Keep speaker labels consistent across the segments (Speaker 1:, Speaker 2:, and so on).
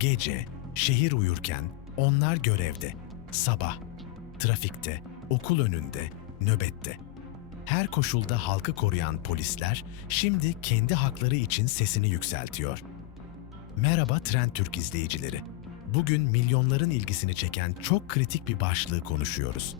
Speaker 1: Gece, şehir uyurken onlar görevde. Sabah, trafikte, okul önünde, nöbette. Her koşulda halkı koruyan polisler şimdi kendi hakları için sesini yükseltiyor. Merhaba Trend Türk izleyicileri. Bugün milyonların ilgisini çeken çok kritik bir başlığı konuşuyoruz.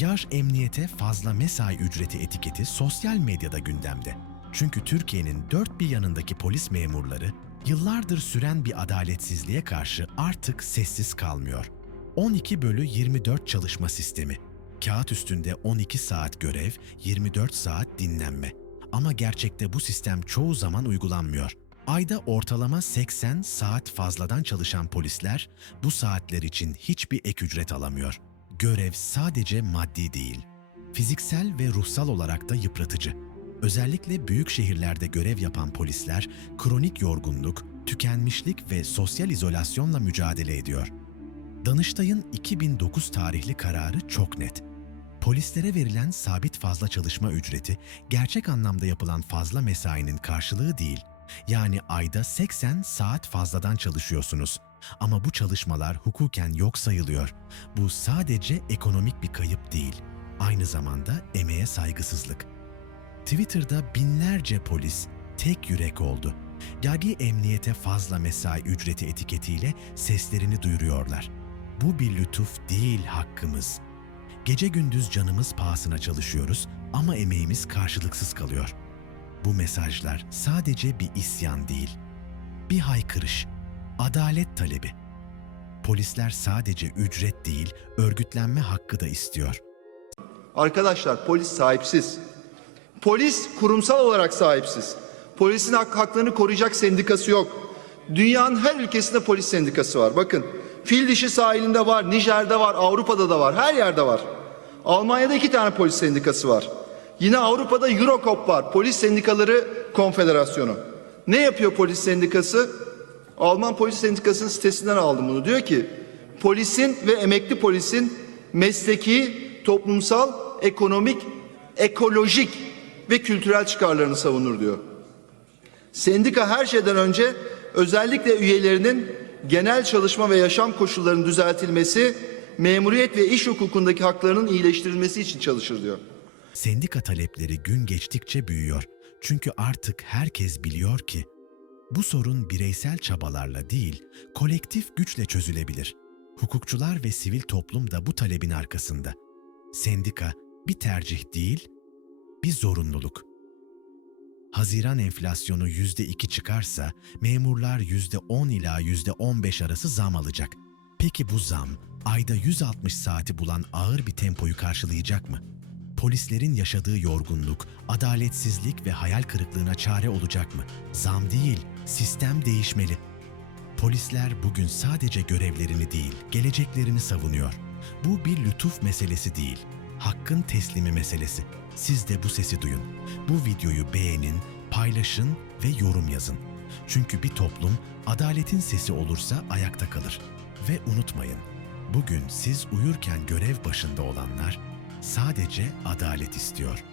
Speaker 1: Yar emniyete fazla mesai ücreti etiketi sosyal medyada gündemde. Çünkü Türkiye'nin dört bir yanındaki polis memurları yıllardır süren bir adaletsizliğe karşı artık sessiz kalmıyor. 12 bölü 24 çalışma sistemi. Kağıt üstünde 12 saat görev, 24 saat dinlenme. Ama gerçekte bu sistem çoğu zaman uygulanmıyor. Ayda ortalama 80 saat fazladan çalışan polisler bu saatler için hiçbir ek ücret alamıyor. Görev sadece maddi değil, fiziksel ve ruhsal olarak da yıpratıcı. Özellikle büyük şehirlerde görev yapan polisler kronik yorgunluk, tükenmişlik ve sosyal izolasyonla mücadele ediyor. Danıştay'ın 2009 tarihli kararı çok net. Polislere verilen sabit fazla çalışma ücreti gerçek anlamda yapılan fazla mesainin karşılığı değil. Yani ayda 80 saat fazladan çalışıyorsunuz. Ama bu çalışmalar hukuken yok sayılıyor. Bu sadece ekonomik bir kayıp değil. Aynı zamanda emeğe saygısızlık. Twitter'da binlerce polis tek yürek oldu. Yagi emniyete fazla mesai ücreti etiketiyle seslerini duyuruyorlar. Bu bir lütuf değil hakkımız. Gece gündüz canımız pahasına çalışıyoruz ama emeğimiz karşılıksız kalıyor. Bu mesajlar sadece bir isyan değil, bir haykırış, adalet talebi. Polisler sadece ücret değil, örgütlenme hakkı da istiyor.
Speaker 2: Arkadaşlar polis sahipsiz. Polis kurumsal olarak sahipsiz. Polisin hak, haklarını koruyacak sendikası yok. Dünyanın her ülkesinde polis sendikası var. Bakın Fil dişi sahilinde var, Nijer'de var, Avrupa'da da var, her yerde var. Almanya'da iki tane polis sendikası var. Yine Avrupa'da Eurocop var, Polis Sendikaları Konfederasyonu. Ne yapıyor polis sendikası? Alman polis sendikasının sitesinden aldım bunu. Diyor ki polisin ve emekli polisin mesleki, toplumsal, ekonomik, ekolojik ve kültürel çıkarlarını savunur diyor. Sendika her şeyden önce özellikle üyelerinin genel çalışma ve yaşam koşullarının düzeltilmesi, memuriyet ve iş hukukundaki haklarının iyileştirilmesi için çalışır diyor.
Speaker 1: Sendika talepleri gün geçtikçe büyüyor. Çünkü artık herkes biliyor ki bu sorun bireysel çabalarla değil, kolektif güçle çözülebilir. Hukukçular ve sivil toplum da bu talebin arkasında. Sendika bir tercih değil, bir zorunluluk. Haziran enflasyonu %2 çıkarsa memurlar %10 ila %15 arası zam alacak. Peki bu zam ayda 160 saati bulan ağır bir tempoyu karşılayacak mı? Polislerin yaşadığı yorgunluk, adaletsizlik ve hayal kırıklığına çare olacak mı? Zam değil, sistem değişmeli. Polisler bugün sadece görevlerini değil, geleceklerini savunuyor. Bu bir lütuf meselesi değil, hakkın teslimi meselesi. Siz de bu sesi duyun. Bu videoyu beğenin, paylaşın ve yorum yazın. Çünkü bir toplum adaletin sesi olursa ayakta kalır. Ve unutmayın, bugün siz uyurken görev başında olanlar sadece adalet istiyor.